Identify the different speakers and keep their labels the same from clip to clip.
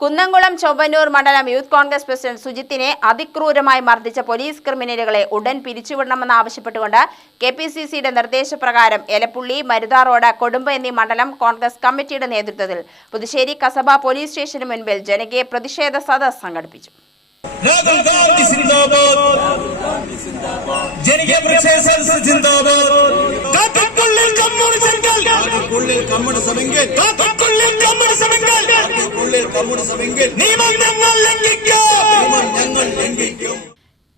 Speaker 1: കുന്നംകുളം ചൊവ്വന്നൂർ മണ്ഡലം youth Congress president സുജിത്തിനെ അതിക്രൂരമായി മർദ്ദിച്ച പോലീസ് ക്രിമിനലുകളെ ഉടൻ പിരിച്ചുവിടണമെന്ന് ആവശ്യപ്പെട്ടുകൊണ്ട് കെ പി സി സിയുടെ നിർദ്ദേശപ്രകാരം എലപ്പുള്ളി മരുതാ റോഡ് കൊടുമ്പ് എന്നീ മണ്ഡലം കോൺഗ്രസ് കമ്മിറ്റിയുടെ നേതൃത്വത്തിൽ പുതുശ്ശേരി കസബ പോലീസ് സ്റ്റേഷന് മുൻപിൽ ജനകീയ പ്രതിഷേധ സദസ് സംഘടിപ്പിച്ചു.
Speaker 2: ജനകീയ പ്രതിഷേധ ലംഘിക്കും.
Speaker 3: നിയമം ഞങ്ങൾ ലംഘിക്കും.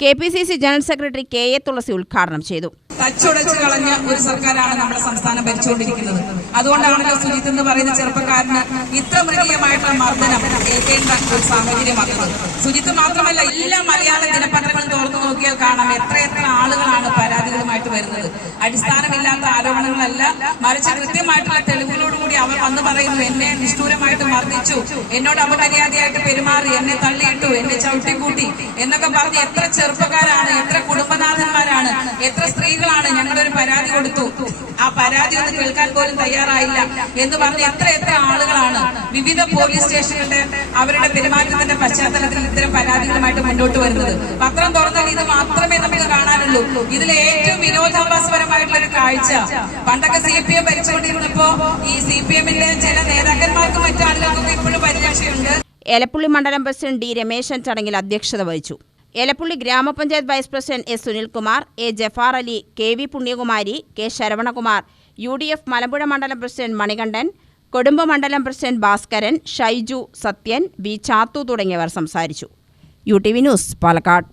Speaker 1: K P C C general secretary K A Thulasi ഉദ്ഘാടനം ചെയ്തു.
Speaker 4: തച്ചുടച്ചു കളഞ്ഞ ഒരു സർക്കാരാണ് നമ്മുടെ സംസ്ഥാനം ഭരിച്ചുകൊണ്ടിരിക്കുന്നത്. അതുകൊണ്ടാണല്ലോ സുജിത്ത് എന്ന് പറയുന്ന ചെറുപ്പക്കാരന് ഇത്ര മൃഗീയമായിട്ടുള്ള മർദ്ദനം ഏൽക്കേണ്ട ഒരു സാഹചര്യം വന്നത് സുജിത്ത് മാത്രമല്ല എല്ലാ മലയാള ദിനപത്രങ്ങളും തോർന്നു നോക്കിയാൽ കാണാം എത്ര എത്ര ആളുകളാണ് അടിസ്ഥാനമില്ലാത്ത ആരോപണങ്ങളല്ല. മറിച്ച് കൃത്യമായിട്ടുള്ള തെളിവുകളോടുകൂടി അവർ വന്ന് പറയുന്നു എന്നെ നിഷ്ഠൂരമായിട്ട് മർദ്ദിച്ചു. എന്നോട് അപമര്യാദയായിട്ട് പെരുമാറി. എന്നെ തള്ളിയിട്ടു. എന്നെ ചവിട്ടിക്കൂട്ടി. എന്നൊക്കെ പറഞ്ഞ് എത്ര ചെറുപ്പക്കാരാണ് എത്ര കുടുംബനാഥന്മാരാണ് എത്ര സ്ത്രീകളാണ് ഞങ്ങളൊരു പരാതി കൊടുത്തു. ആ പരാതി ഒന്ന് കേൾക്കാൻ പോലും തയ്യാറായില്ല എന്ന് പറഞ്ഞ് എത്ര എത്ര ആളുകളാണ്. വിവിധ പോലീസ് സ്റ്റേഷനുകളുടെ അവരുടെ പെരുമാറ്റത്തിന്റെ പശ്ചാത്തലത്തിൽ ഇത്തരം പരാതികളുമായിട്ട് മുന്നോട്ട് വരുന്നത്. പത്രം തുറന്നാൽ ഇത് മാത്രമേ നമുക്ക് കാണാനുള്ളൂ. ഇതിൽ ഏറ്റവും ഒരു കാഴ്ച പണ്ടൊക്കെ സി പി എം ഭരിച്ചുകൊണ്ടിരുന്നപ്പോ ഈ സി പി എമ്മിന്റെ ചില നേതാക്കന്മാർക്കും മറ്റു ആളുകൾക്കൊക്കെ ഇപ്പോഴും പരിരക്ഷയുണ്ട്
Speaker 1: എലപ്പുള്ളി മണ്ഡലം പ്രസിഡന്റ് ഡി രമേശൻ ചടങ്ങിൽ അധ്യക്ഷത വഹിച്ചു. Elappully gramapanchayat vice president S Sunilkumar A Jafar Ali K V Punyakumari K Saravanakumar U D F Malampuzha മണ്ഡലം പ്രസിഡന്റ് മണികണ്ഠൻ കൊടുമ്പ മണ്ഡലം പ്രസിഡന്റ് ഭാസ്കരൻ ഷൈജു സത്യൻ വി ചാത്തു തുടങ്ങിയവർ സംസാരിച്ചു. U T V news Palakkad.